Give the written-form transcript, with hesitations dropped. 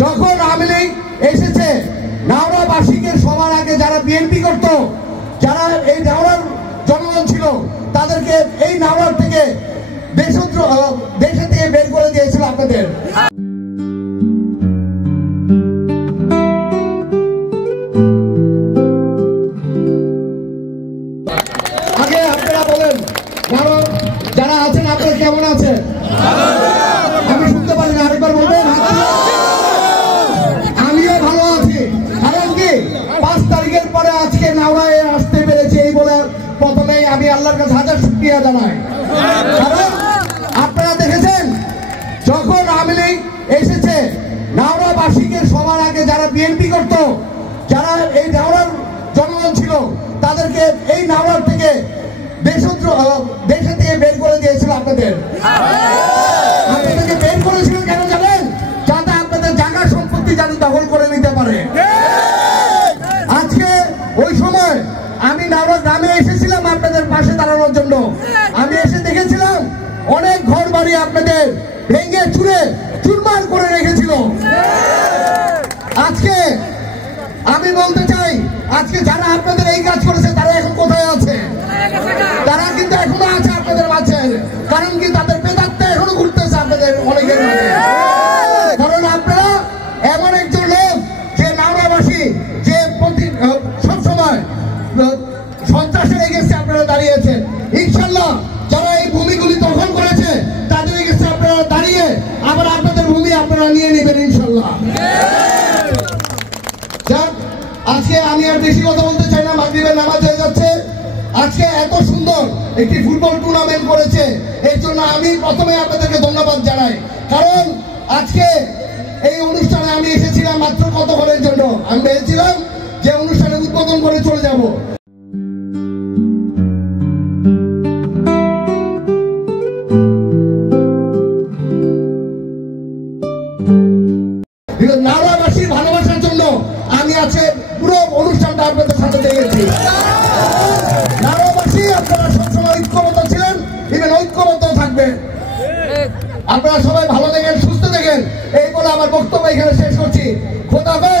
যখন আওয়ামী লীগ এসেছে নাওরাবাসীকে সবার আগে যারা বিএনপি করত, যারা এই নাওরার জনগণ ছিল, তাদেরকে এই নাওরার থেকে দেশে থেকে বের করে দিয়েছিল আপনাদের। আগে আপনারা বলেন যারা আছেন আপনারা কেমন আছেন? আমি শুনতে পারি না, আরেকবার বলবেন। আমিও ভালো আছি। কারণ কি 5 তারিখের পরে আজকে নাওরায় আসতে পেরেছি এই বলে প্রথমেই আমি আল্লাহর কাছে হাজার শুকরিয়া জানাই। কারণ আপনারা দেখেছেন যখন আওয়ামী লীগ এসেছে নাওরাবাসীকে সবার আগে যারা বিএনপি করত, যারা এই নাওরার জনগণ ছিল, তাদেরকে এই নাওরার থেকে দেশে থেকে বের করে দিয়েছিল আপনাদেরকে বের করেছিল কেন জানেন? যাতে আপনাদের জায়গা সম্পত্তি যাতে দখল করে নিতে পারে। আজকে ওই সময় আমি নাওরা গ্রামে এসেছিলাম আপনাদের পাশে দাঁড়ানোর জন্য। আমি এসে দেখেছিলাম অনেক ঘর বাড়ি আপনাদের ভেঙে চুরে চুরমার করে রেখেছিল। আজকে আমি বলতে চাই, আজকে যারা আপনাদের এই কাজ করেছে তারা এখন কোথায় আছে? তারা কিন্তু এখনো আছে আপনাদের মাঝে। কারণ কি তাদের বেদাত্তা এখনো ঘুরতেছে আপনাদের অনেকের মাঝে। কারণ আপনারা এমন একজন লোক যে নাওরাবাসী যে সবসময় সন্ত্রাসের এগেছে আপনারা দাঁড়িয়েছেন। ইনশাল্লাহ যারা এই ভূমিগুলি দখল করেছে তাদের এগেছে আপনারা দাঁড়িয়ে আবার আপনাদের ভূমি আপনারা নিয়ে নেবেন ইনশাল্লাহ। আজকে আমি আর বেশি কথা বলতে চাই না, মাগরিবের নামাজ হয়ে যাচ্ছে। আজকে এত সুন্দর একটি ফুটবল টুর্নামেন্ট করেছে, এর জন্য আমি প্রথমে আপনাদেরকে ধন্যবাদ জানাই। কারণ আজকে এই অনুষ্ঠানে আমি এসেছিলাম মাত্র কতক্ষণের জন্য, আমি ভেবেছিলাম যে অনুষ্ঠানে উদ্বোধন করে চলে যাব। নাওরাবাসীর ভালোবাসার জন্য আমি আছে পুরো অনুষ্ঠানটা আপনাদের সাথে দেখেছি। নাওরাবাসী আপনারা সবসময় ঐক্যবদ্ধ ছিলেন, ইভেন ঐক্যবদ্ধ থাকবেন। আপনারা সবাই ভালো দেখেন, সুস্থ দেখেন। এই বলে আমার বক্তব্য এখানে শেষ করছি। খোদা হাফেজ।